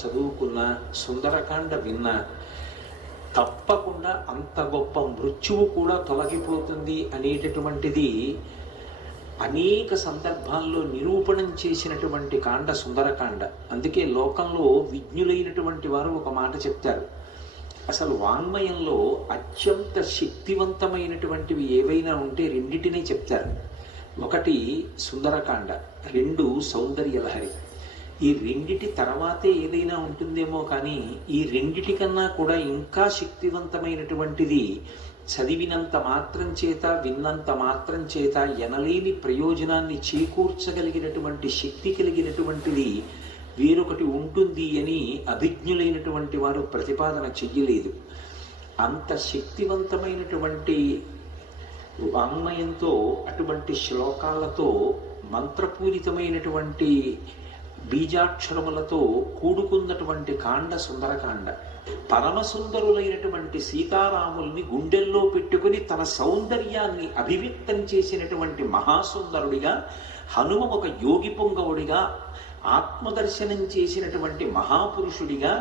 చదువుకున్నా, సుందరకాండ విన్నా తప్పకుండా అంత గొప్ప మృత్యువు కూడా తొలగిపోతుంది అనేటటువంటిది అనేక సందర్భాల్లో నిరూపణం చేసినటువంటి కాండ సుందరకాండ. అందుకే లోకంలో విజ్ఞులైనటువంటి వారు ఒక మాట చెప్తారు, అసలు వాంగ్మయంలో అత్యంత శక్తివంతమైనటువంటివి ఏవైనా ఉంటే రెండిటినే చెప్తారు. ఒకటి సుందరకాండ, రెండు సౌందర్యలహరి. ఈ రెండిటి తర్వాతే ఏదైనా ఉంటుందేమో కానీ ఈ రెండిటి కన్నా కూడా ఇంకా శక్తివంతమైనటువంటిది, చదివినంత మాత్రం చేత విన్నంత మాత్రం చేత ఎనలేని ప్రయోజనాన్ని చేకూర్చగలిగినటువంటి శక్తి కలిగినటువంటిది వేరొకటి ఉంటుంది అని అభిజ్ఞులైనటువంటి వారు ప్రతిపాదన చెయ్యలేదు. అంత శక్తివంతమైనటువంటి వాంగ్మయంతో, అటువంటి శ్లోకాలతో, మంత్రపూరితమైనటువంటి బీజాక్షరములతో కూడుకున్నటువంటి కాండ సుందరకాండ. పరమసుందరులైనటువంటి సీతారాముల్ని గుండెల్లో పెట్టుకుని తన సౌందర్యాన్ని అభివ్యక్తం చేసినటువంటి మహాసుందరుడిగా, హనుమ ఒక యోగి పొంగవుడిగా, ఆత్మదర్శనం చేసినటువంటి మహాపురుషుడిగా,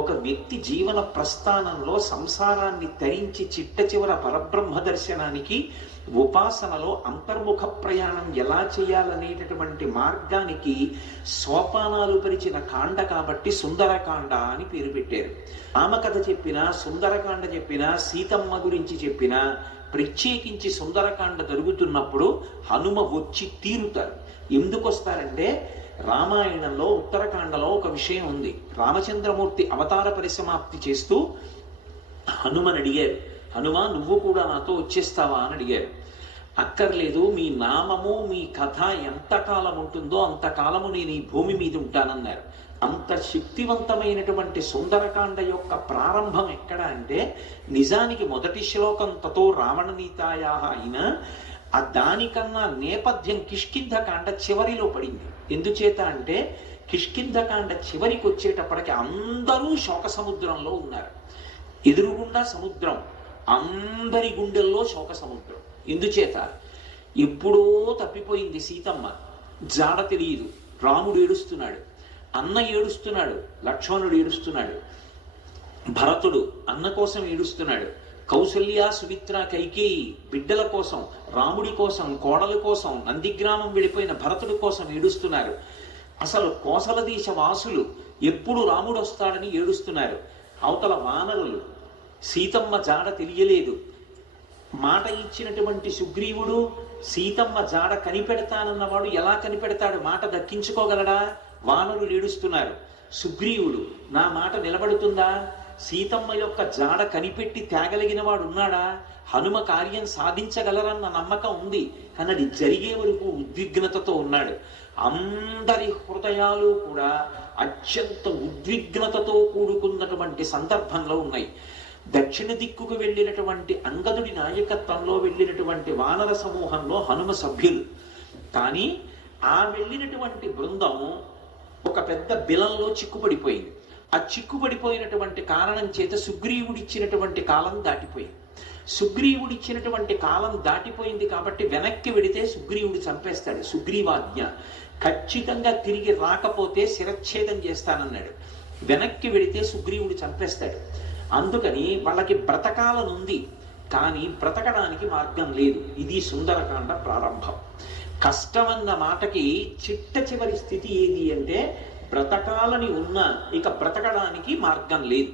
ఒక వ్యక్తి జీవన ప్రస్థానంలో సంసారాన్ని తరించి చిట్ట చివర పరబ్రహ్మ దర్శనానికి, ఉపాసనలో అంతర్ముఖ ప్రయాణం ఎలా చేయాలనేటటువంటి మార్గానికి సోపానాలు పరిచిన కాండ కాబట్టి సుందరకాండ అని పేరు పెట్టారు. రామకథ చెప్పినా, సుందరకాండ చెప్పినా, సీతమ్మ గురించి చెప్పినా, ప్రత్యేకించి సుందరకాండ జరుగుతున్నప్పుడు హనుమ వచ్చి తీరుతారు. ఎందుకు వస్తారంటే, రామాయణంలో ఉత్తరకాండలో ఒక విషయం ఉంది. రామచంద్రమూర్తి అవతార పరిసమాప్తి చేస్తూ హనుమని అడిగారు, హనుమ నువ్వు కూడా నాతో వచ్చేస్తావా అని అడిగారు. అక్కర్లేదు, మీ నామము మీ కథ ఎంతకాలం ఉంటుందో అంతకాలము నేను ఈ భూమి మీద ఉంటానన్నారు. అంత శక్తివంతమైనటువంటి సుందరకాండ యొక్క ప్రారంభం ఎక్కడ అంటే, నిజానికి మొదటి శ్లోకం తతో రావణనీతాయా అయినా ఆ దానికన్నా నేపథ్యం కిష్కింధకాండ చివరిలో పడింది. ఎందుచేత అంటే, కిష్కింధకాండ చివరికి వచ్చేటప్పటికి అందరూ శోక సముద్రంలో ఉన్నారు. ఎదురుగుండా సముద్రం, అందరి గుండెల్లో శోక సముద్రం. ఎందుచేత, ఎప్పుడో తప్పిపోయింది సీతమ్మ, జాడ తెలియదు. రాముడు ఏడుస్తున్నాడు, అన్న ఏడుస్తున్నాడు, లక్ష్మణుడు ఏడుస్తున్నాడు, భరతుడు అన్న కోసం ఏడుస్తున్నాడు, కౌసల్య సుమిత్ర కైకేయి బిడ్డల కోసం, రాముడి కోసం, కోడల కోసం, నందిగ్రామం వెళ్ళిపోయిన భరతుడి కోసం ఏడుస్తున్నారు. అసలు కోసల దేశ వాసులు ఎప్పుడు రాముడు వస్తాడని ఏడుస్తున్నారు. అవతల వానరులు సీతమ్మ జాడ తెలియలేదు. మాట ఇచ్చినటువంటి సుగ్రీవుడు సీతమ్మ జాడ కనిపెడతానన్నవాడు ఎలా కనిపెడతాడు? మాట దక్కించుకోగలడా? వానరులు ఏడుస్తున్నారు. సుగ్రీవుడు నా మాట నిలబడుతుందా? సీతమ్మ యొక్క జాడ కనిపెట్టి తేగలిగిన వాడు ఉన్నాడా? హనుమ కార్యం సాధించగలరన్న నమ్మకం ఉంది, కానీ అది జరిగే వరకు ఉద్విగ్నతతో ఉన్నాడు. అందరి హృదయాలు కూడా అత్యంత ఉద్విగ్నతతో కూడుకున్నటువంటి సందర్భంలో ఉన్నాయి. దక్షిణ దిక్కుకు వెళ్ళినటువంటి అంగదుడి నాయకత్వంలో వెళ్ళినటువంటి వానర సమూహంలో హనుమ సభ్యులు. కానీ ఆ వెళ్ళినటువంటి బృందం ఒక పెద్ద బిలంలో చిక్కుపడిపోయింది. ఆ చిక్కుపడిపోయినటువంటి కారణం చేత సుగ్రీవుడిచ్చినటువంటి కాలం దాటిపోయింది. సుగ్రీవుడిచ్చినటువంటి కాలం దాటిపోయింది కాబట్టి వెనక్కి వెడితే సుగ్రీవుడు చంపేస్తాడు. సుగ్రీవాజ్ఞ, ఖచ్చితంగా తిరిగి రాకపోతే శిరచ్ఛేదం చేస్తానన్నాడు. వెనక్కి వెడితే సుగ్రీవుడు చంపేస్తాడు. అందుకని వాళ్ళకి బ్రతకాలనుంది, కానీ బ్రతకడానికి మార్గం లేదు. ఇది సుందరకాండ ప్రారంభం. కష్టమన్న మాటకి చిట్ట చివరి స్థితి ఏది అంటే, బ్రతకాలని ఉన్నా ఇక బ్రతకడానికి మార్గం లేదు.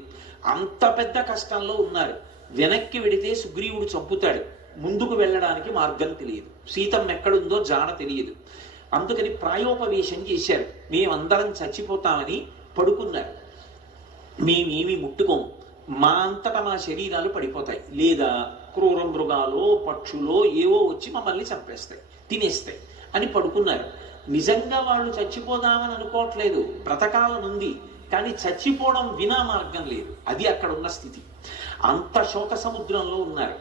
అంత పెద్ద కష్టంలో ఉన్నారు. వెనక్కి వెడితే సుగ్రీవుడు చంపుతాడు, ముందుకు వెళ్ళడానికి మార్గం తెలియదు, సీతమ్మ ఎక్కడుందో జాడ తెలియదు. అందుకని ప్రాయోపవేశం చేశారు. మేమందరం చచ్చిపోతామని పడుకున్నారు. మేమేమి ముట్టుకోము, మా అంతటా మా శరీరాలు పడిపోతాయి, లేదా క్రూర మృగాలో పక్షులో ఏవో వచ్చి మమ్మల్ని చంపేస్తాయి, తినేస్తాయి అని పడుకున్నారు. నిజంగా వాళ్ళు చచ్చిపోదామని అనుకోవట్లేదు, బ్రతకాలనుంది, కానీ చచ్చిపోవడం వినా మార్గం లేదు. అది అక్కడ ఉన్న స్థితి. అంత శోక సముద్రంలో ఉన్నారు.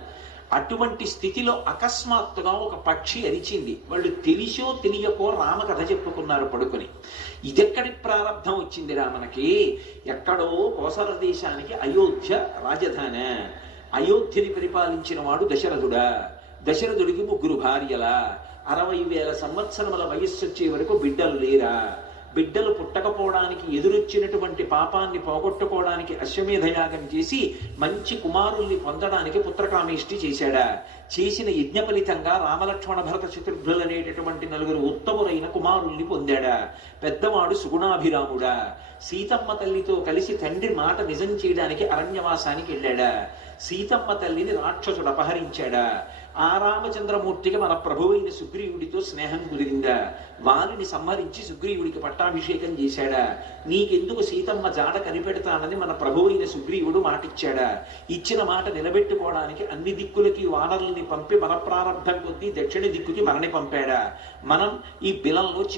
అటువంటి స్థితిలో అకస్మాత్తుగా ఒక పక్షి అరిచింది. వాళ్ళు తెలిసో తెలియకో రామకథ చెప్పుకున్నారు పడుకొని. ఇదెక్కడి ప్రారంభం వచ్చింది రామనకి? ఎక్కడో కోసల దేశానికి అయోధ్య రాజధాని. అయోధ్యని పరిపాలించిన వాడు దశరథుడా. దశరథుడికి 3 భార్యలా, 60,000 సంవత్సరముల వయస్సు వచ్చే వరకు బిడ్డలు లేరా? బిడ్డలు పుట్టకపోవడానికి ఎదురొచ్చినటువంటి పాపాన్ని పోగొట్టుకోవడానికి అశ్వమేధ యాగం చేసి మంచి కుమారుల్ని పొందడానికి పుత్రకామేష్టి చేశాడా? చేసిన యజ్ఞ ఫలితంగా రామలక్ష్మణ భరత చతుర్భులు అనేటటువంటి నలుగురు ఉత్తములైన కుమారుల్ని పొందాడా? పెద్దవాడు సుగుణాభిరాముడా? సీతమ్మ తల్లితో కలిసి తండ్రి మాట నిజం చేయడానికి అరణ్యవాసానికి వెళ్ళాడా? సీతమ్మ తల్లిని రాక్షసుడు అపహరించాడా? ఆ రామచంద్రమూర్తికి మన ప్రభువైన సుగ్రీవుడితో స్నేహం కుదిరిందా? వారిని సంహరించి సుగ్రీవుడికి పట్టాభిషేకం చేశాడా? నీకెందుకు సీతమ్మ జాడ కనిపెడతానని మన ప్రభువైన సుగ్రీవుడు మాటిచ్చాడా? ఇచ్చిన మాట నిలబెట్టుకోవడానికి అన్ని దిక్కులకి వానరుల్ని పంపి మన ప్రారంభం కొద్దీ దక్షిణ దిక్కుకి మనని పంపాడా? మనం ఈ బిలంలో